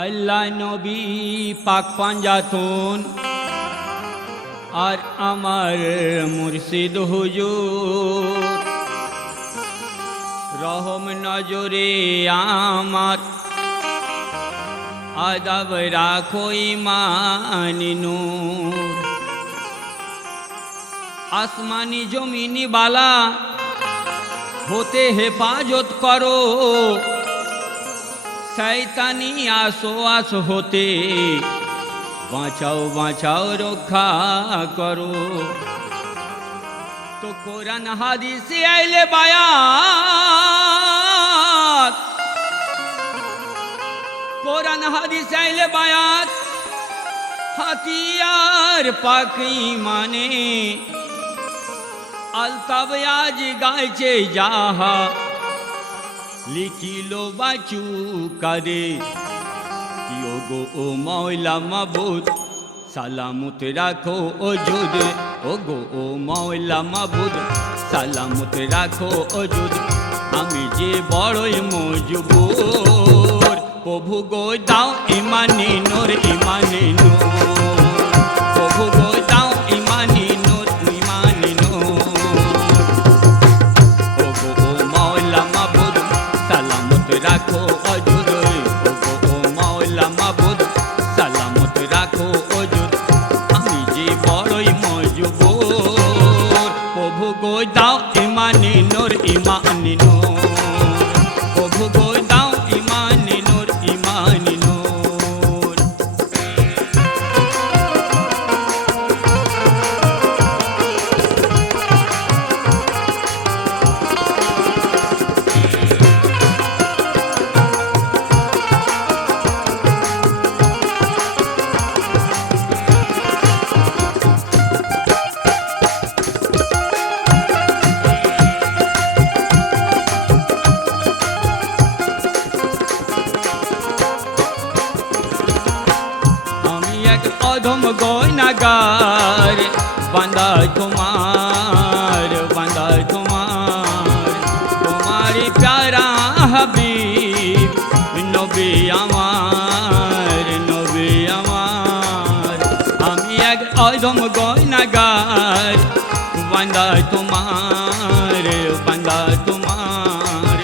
আল্লাহ নবী পাক পাঞ্জাতন আর আমার মুর্শিদ হুজুর রহম নজরে আমার আদব রাখো ইমানি নূর আসমানি জমিনি বালা হতে হেফাজত করো শয়তানি আসোয়াস হতে বাঁচাও বাঁচাও রক্ষা করো। তো কোরআন হাদিসে আইলে বায়াত, কোরআন হাদিসে আইলে বায়াত হাতিয়ার পাক ইমানে আলতাব আজ গাইছে যাহা লিখিলো বাচু কাদে গো ও মৌলা মাবুদ সালামত রাখো ও জুদ ও গো ও মৌলা মাবুদ সালামত রাখো ও জুদ আমি যে বড়ই মজবুর প্রভু গো দাও ইমানি নূর ইমানি নূর প্রভু গো দাও ইমানি নূর ইমানি নূর ও গো ও মৌলা মাবুদ সালামত রাখো ও জুদ ও গো ও মৌলা মাবুদ সালামত রাখো ও জুদ আমি যে বড়ই মজবুর প্রভু গো দাও ইমানি নূর ইমানি নূর প্রভু গো দাও ইমানি নূর ইমানি নূর। অধম গয়নাগার বান্দায় তোমার বান্দায় তোমার তোমারি প্যারা হাবিব নবী আমার নবী আমার আমি এক অধম গয়নাগার বান্দায় তোমার বান্দায় তোমার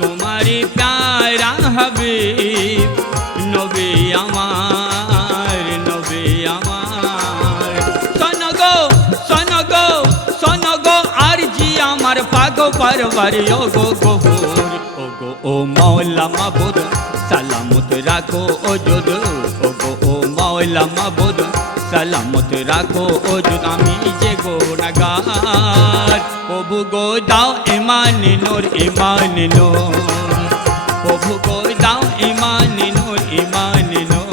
তোমারি প্যারা হাবিব নবী আমার নবী আমার শোনো গো আর জি আমার পাগো পারবার ও গো গহুর ও গো ও মৌলা মাবুদ সালামত রাখো ও জুদ ও গো ও মৌলা মাবুদ সালামত রাখো ও জুদ আমি যে গুনাহগার প্রভু গো দাও ইমানি নূর ইমানি নূর প্রভু গো দাও ইমানি নূর ইমানি নূর।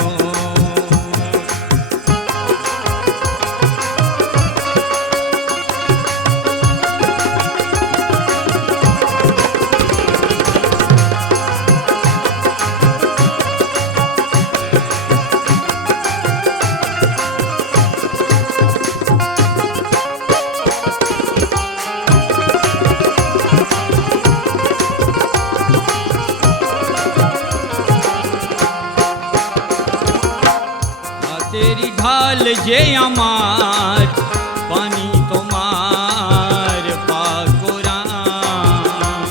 तेरी ढाल जे আমার পানি তোমার পাক কুরআন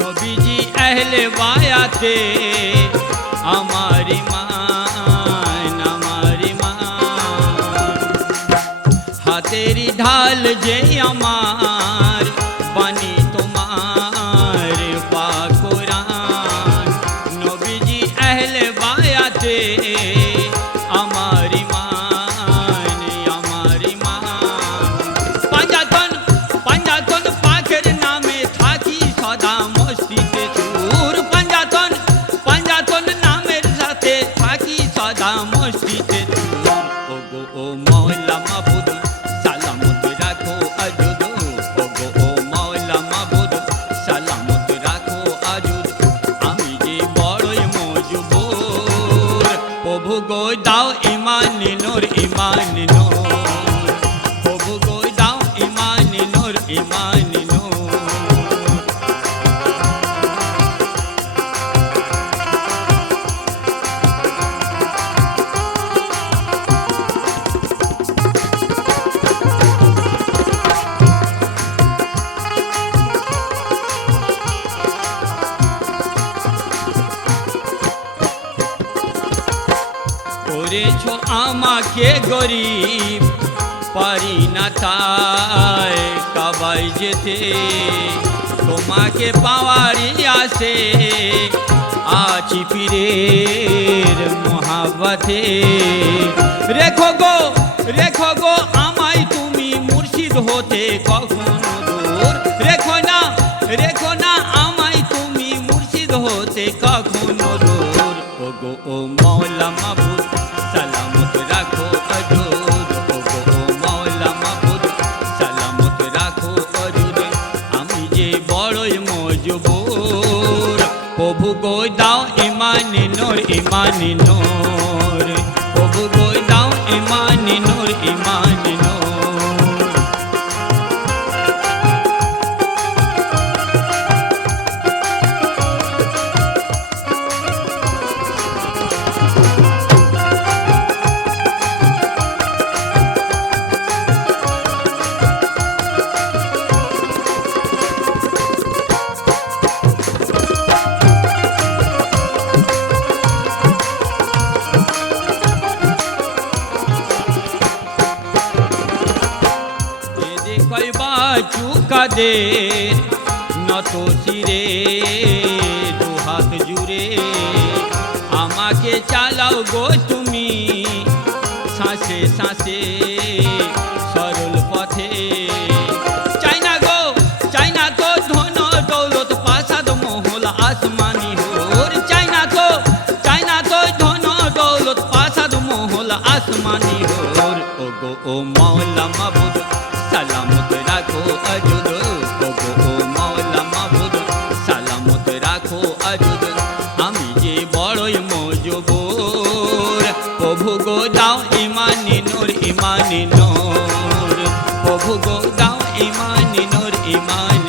নবীজি আহলে বায়াতে আমার ঈমান হাতেরি ঢাল যে আমার পানি তোমার পাক কুরআন নবীজি আহলে বায়াতে আমার ঈমান পাঞ্জাতন পাখের নামে থাকি সদা মস্তিতে চুর পাঞ্জাতন নামের সাথে থাকি সদা মস্তিতে চুর ও গো ও মৌলা মাবুদ সালামত রাখো অজুদ ও গো ও আমাকে গরিব পারি না তাই কাবাই যেতে, তোমাকে পাওয়ারই আসে আছি পীরের মহাব্বতে। রেখো গো আমায় তুমি মুর্শিদ হতে কখনো দূর, রেখো না আমায় তুমি মুর্শিদ হতে কখনো দূর। ও গো ও মওলা মাবুদ সালামত রাখো অজুদ, ও গো ও মওলা মাবুদ সালামত রাখো অজুদ। আমি যে বড়ই মজবুর, প্রভু গো দাও ইমানি নূর ইমানি নূর, প্রভু গো দাও ইমানি নূর ইমানি নূর। চুকাদের নত শিরে দুহাত জুড়ে, আমাকে চালাও গো তুমি শ্বাসে শ্বাসে সরল পথে। চাই না তো ধন দৌলত প্রাসাদ মহল আসমানি হোর, চাই না তো ধন দৌলত প্রাসাদ মহল আসমানি হোর। ও গো ও মওলা মাবুদ সালামত রাখো অজুদ, ও গো ও মওলা মাবুদ সালামত রাখো অজুদ। আমি যে বড়ই মজবুর, প্রভু গো দাও ইমানি নূর ইমানি নূর, প্রভু গো দাও ইমানি নূর ইমানি